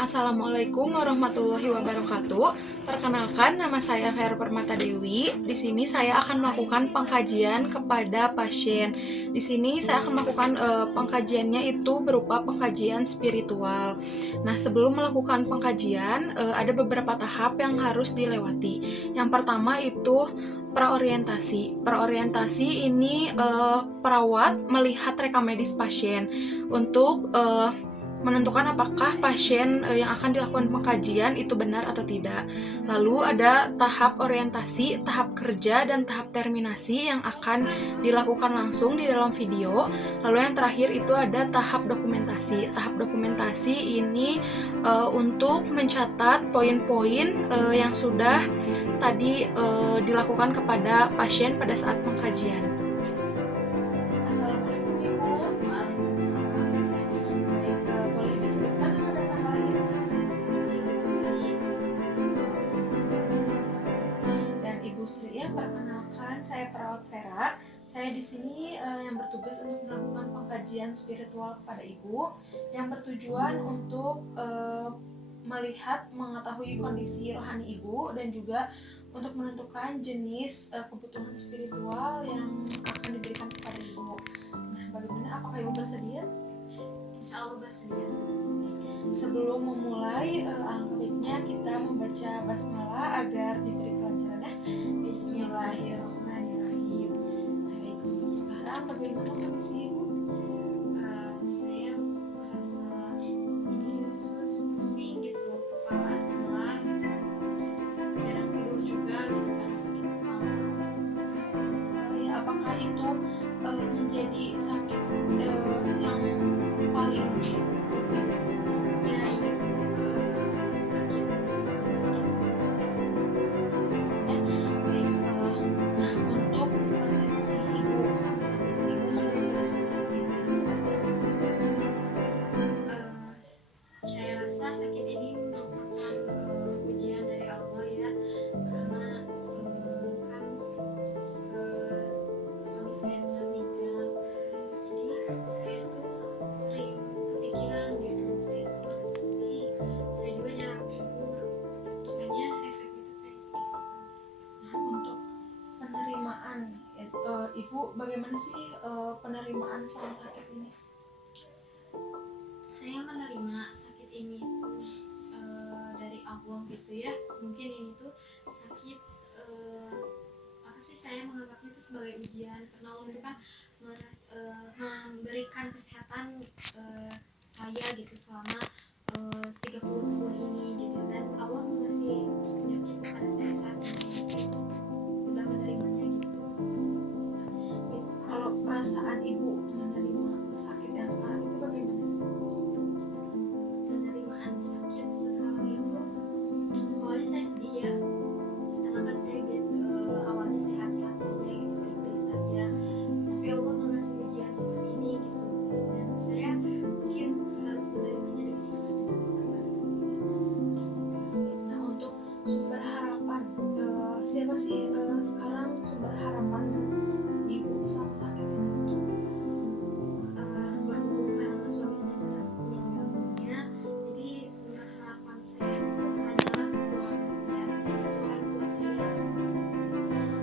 Assalamualaikum warahmatullahi wabarakatuh. Perkenalkan, nama saya Vera Permata Dewi. Di sini saya akan melakukan pengkajian kepada pasien. Di sini saya akan melakukan pengkajiannya itu berupa pengkajian spiritual. Nah, sebelum melakukan pengkajian, ada beberapa tahap yang harus dilewati. Yang pertama itu praorientasi. Praorientasi ini perawat melihat rekam medis pasien untuk menentukan apakah pasien yang akan dilakukan pengkajian itu benar atau tidak. Lalu ada tahap orientasi, tahap kerja, dan tahap terminasi yang akan dilakukan langsung di dalam video. Lalu yang terakhir itu ada tahap dokumentasi. Tahap dokumentasi ini untuk mencatat poin-poin yang sudah tadi dilakukan kepada pasien pada saat pengkajian. Ibu Sri, ya, perkenalkan, saya perawat Vera. Saya di sini yang bertugas untuk melakukan pengkajian spiritual kepada Ibu, yang bertujuan untuk melihat, mengetahui kondisi rohani Ibu, dan juga untuk menentukan jenis kebutuhan spiritual yang akan diberikan kepada Ibu. Nah, bagaimana? Apakah Ibu bersedia? Insya Allah bersedia. Sebelum memulai, alangkah baiknya kita membaca basmalah agar diberi kelancaran, ya. Bismillahirrahmanirrahim. Baik, untuk sekarang bagaimana kondisi Ibu? Saya merasa ini pusing gitu, kepala sebelah, jarang tidur juga gitu karena sakit kepala. Apakah itu menjadi sakit yang paling Ya itu akibat Nah, untuk persepsi Ibu sampai saat ini, Ibu mendefinisikan sakit Ibu seperti apa? saya rasa sakit ini merupakan ujian dari Allah ya, karena kan suami saya sudah meninggal, jadi saya tuh sering kepikiran gitu, saya suka merasa sedih, saya juga jarang tidur, makanya efek itu saya istighfar. Nah, untuk penerimaan Ibu, bagaimana sih penerimaan soal sakit ini? Saya menerima sakit ini tuh dari Allah gitu ya, mungkin ini tuh sakit apa sih, saya menganggapnya itu sebagai ujian karena Allah itu kan memberikan kesehatan saya gitu selama 30 tahun ini gitu, dan Allah mengasih penyakit kepada saya saat ini, saya itu udah menerimanya gitu. Kalau perasaan Ibu menerima sakit yang sekarang itu bagaimana sih? Penerimaan sakit sekarang itu awalnya saya sedih ya, karena kan saya awalnya sehat-sehat saja gitu, baik-baik saja, tapi Allah mengasih ujian seperti ini gitu, dan saya mungkin harus menerimanya dengan sabar. Nah, untuk sumber harapan, siapa sih sekarang sumber harapan Ibu sama sakit ini? Berhubung karena suami saya sudah meninggal dunia, jadi sumber harapan saya itu adalah keluarga saya, yaitu orang tua saya.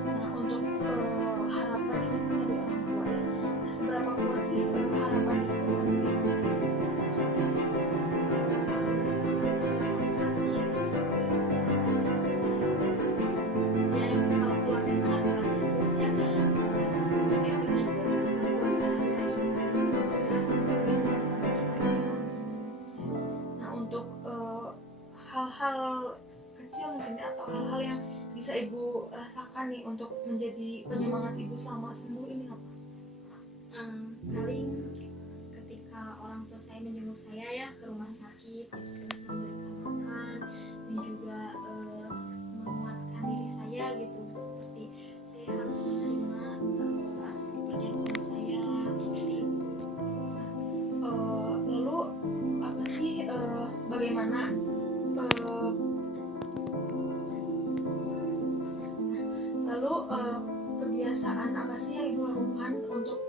Nah, untuk harapan ini kan dari orang tua, ya. Nah, seberapa kuat sih harapan itu untuk Ibu sendiri? Nah, untuk hal-hal kecil mungkin, atau hal-hal yang bisa Ibu rasakan nih untuk menjadi penyemangat Ibu selama sembuh ini apa? Paling ketika orang tua saya menjenguk saya ya ke rumah sakit, terus memberikan makan dan juga menguatkan diri saya gitu, seperti saya harus menerima atas kepergian suami saya seperti itu. Lalu apa sih bagaimana kebiasaan apa sih yang Ibu lakukan untuk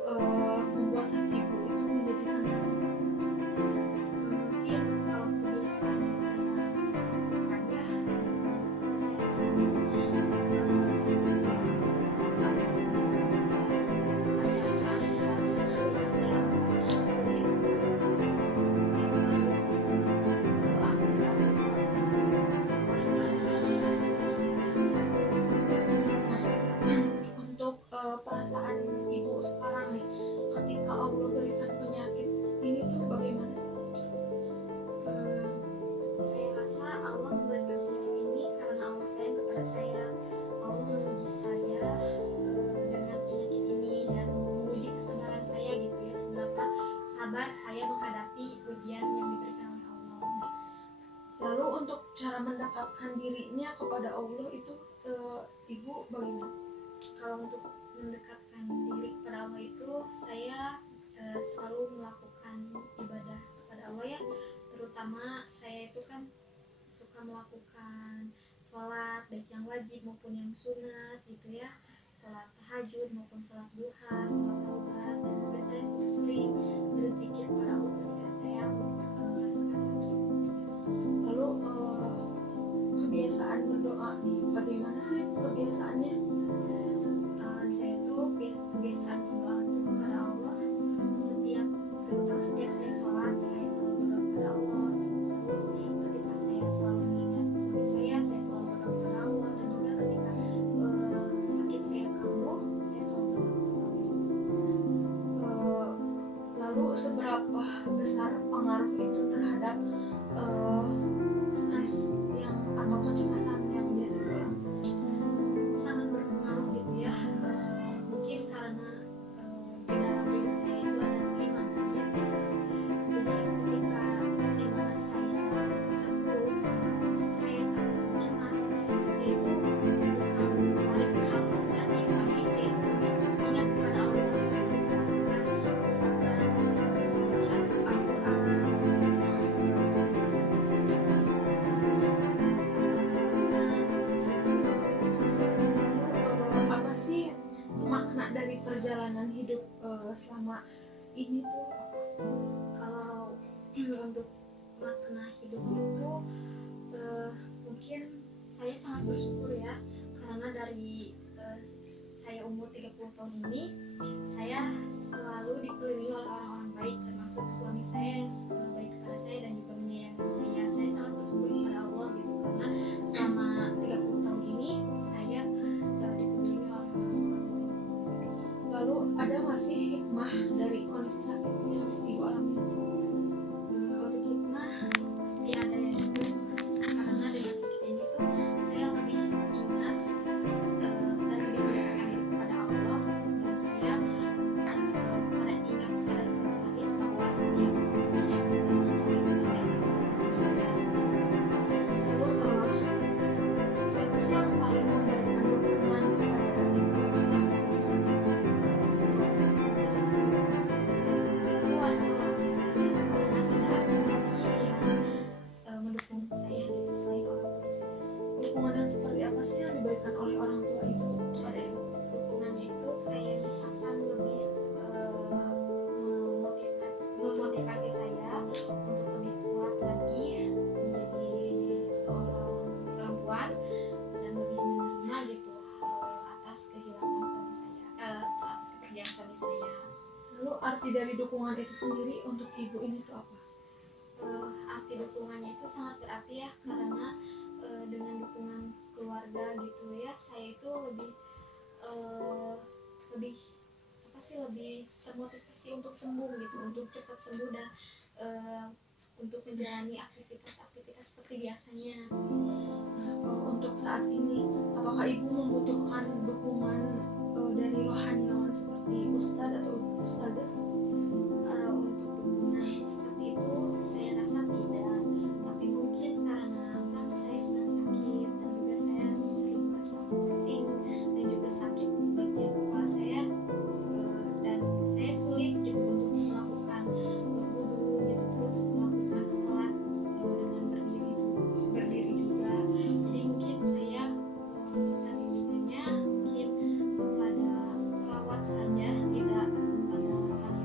membuat hati Ibu itu menjadi tenang? Mungkin kalau kebiasaan yang cara mendekatkan dirinya kepada Allah itu ibu bagaimana? Kalau untuk mendekatkan diri kepada Allah itu saya selalu melakukan ibadah kepada Allah ya, terutama saya itu kan suka melakukan sholat baik yang wajib maupun yang sunat gitu ya, sholat tahajud maupun sholat duha, sholat taubat, dan juga saya sering berzikir kepada Allah ketika saya merasakan sakit. Lalu kebiasaan berdoa nih, bagaimana sih kebiasaannya? Saya itu kebiasaan berdoa itu kepada Allah terutama setiap saya sholat saya selalu berdoa kepada Allah. Terus ketika saya selalu mengingat suami saya selalu berdoa kepada Allah, dan juga ketika sakit saya kambuh saya selalu berdoa kepada Allah. Lalu seberapa besar pengaruh itu terhadap stres yang atau kecemasan yang biasa dialami? Sangat berpengaruh gitu ya, mungkin karena di dalam diri saya itu ada keimanan ya khusus, jadi ketika dimana saya terpuruk stres atau cemas, saya itu bukan balik ke hal negatif, tapi saya itu lebih ingat kepada Allah gitu, melakukan misalkan membaca Al-Quran, terus stres saya, terus sholat seperti itu. Apa sih makna dari perjalanan hidup selama ini tuh apa? Kalau untuk makna hidup itu mungkin saya sangat bersyukur ya, karena dari saya umur 30 tahun ini saya selalu dikelilingi oleh orang-orang baik, termasuk suami saya baik kepada saya dan juga menyayangi saya sangat bersyukur kepada Allah gitu, karena selama 30 tahun ini saya dikelilingi oleh orang-orang baik. Lalu ada nggak sih hikmah dari kondisi sakit yang ibu alami? Untuk hikmah pasti ada ya Yesus, karena dengan sakit ini tuh saya lebih ingat dan lebih mendekatkan diri kepada Allah, dan saya pada ingat pada suatu hadis bahwa setiap orang yang berdoa itu pasti akan Lalu siapa sih yang paling memberikan dukungan kepada ibu selama ibu sakit? saya sakit itu adalah orang tua saya, karena tidak ada lagi yang mendukung saya gitu selain orang tua saya. Dukungan yang seperti apa sih yang diberikan oleh orang tua ibu kepada ibu? Dukungannya itu kayak misalkan lebih memotivasi saya untuk lebih kuat lagi menjadi seorang perempuan dan lebih menerima gitu atas kehilangan suami saya, atas kepergian suami saya. Lalu arti dari dukungan itu sendiri untuk ibu ini tuh apa? Arti dukungannya itu sangat berarti ya, karena dengan dukungan keluarga gitu ya, saya itu lebih lebih termotivasi untuk sembuh gitu, untuk cepat sembuh dan untuk menjalani aktivitas seperti biasanya. Untuk saat ini, apakah ibu membutuhkan dukungan dari rohaniawan seperti ustadz atau ustazah? Untuk dukungan seperti itu saya rasa tidak, tapi mungkin karena kan saya sedang sakit dan juga saya sering merasa pusing dan juga sakit di bagian kepala saya, dan saya sulit gitu untuk melakukan berwudu gitu, terus melakukan sholat dengan berdiri juga, jadi mungkin saya meminta bimbingannya mungkin kepada perawat saja, tidak kepada rohaniawan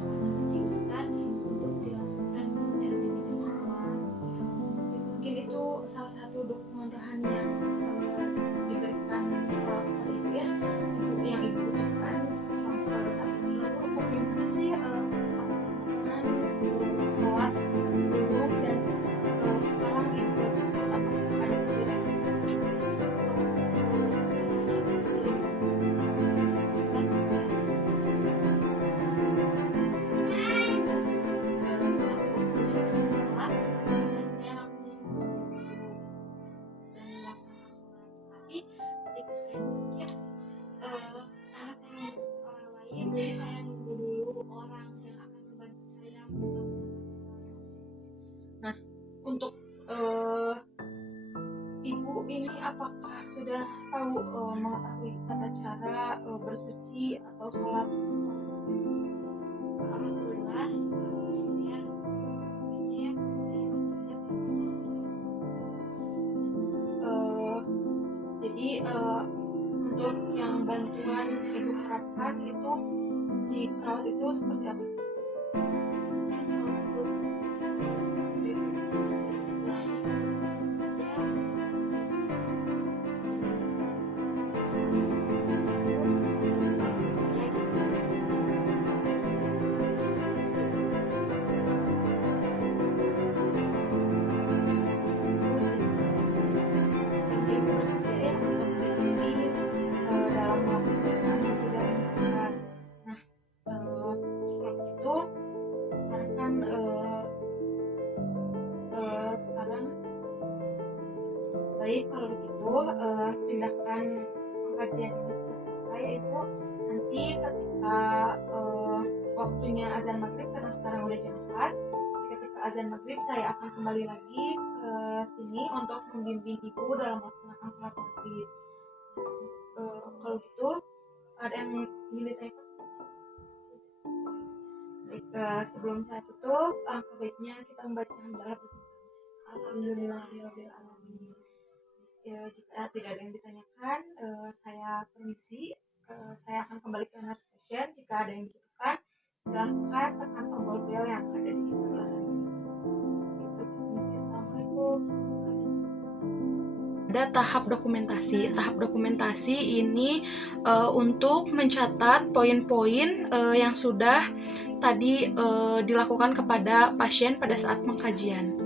mengetahui tata cara bersuci atau sholat? Alhamdulillah, saya banyak saya masih ingat Jadi untuk yang bantuan yang Ibu harapkan itu di perawat itu seperti apa sih? Jadi Ibu bersedia ya untuk dibimbing dalam melaksanakan itu dan sholat. Nah, kalau begitu sekarang kan sekarang baik kalau begitu tindakan pengkajian ini sudah selesai, yaitu nanti ketika waktunya azan maghrib, karena sekarang udah jam 4, ketika azan maghrib saya akan kembali lagi ke sini untuk membimbing Ibu dalam melaksanakan sholat maghrib. Kalau gitu ada yang ingin ditanyakan? Baik, sebelum saya tutup, alangkah baiknya kita membaca hamdalah bersama. Alhamdulillahirabbil alamin. Ya, jika tidak ada yang ditanyakan, saya permisi. Saya akan kembali ke nurse station. Jika ada yang dibutuhkan, silahkan tekan tombol bel yang ada di sebelah kanan. Itu, permisi. Assalamualaikum. Ada tahap dokumentasi. Tahap dokumentasi ini untuk mencatat poin-poin yang sudah tadi dilakukan kepada pasien pada saat pengkajian.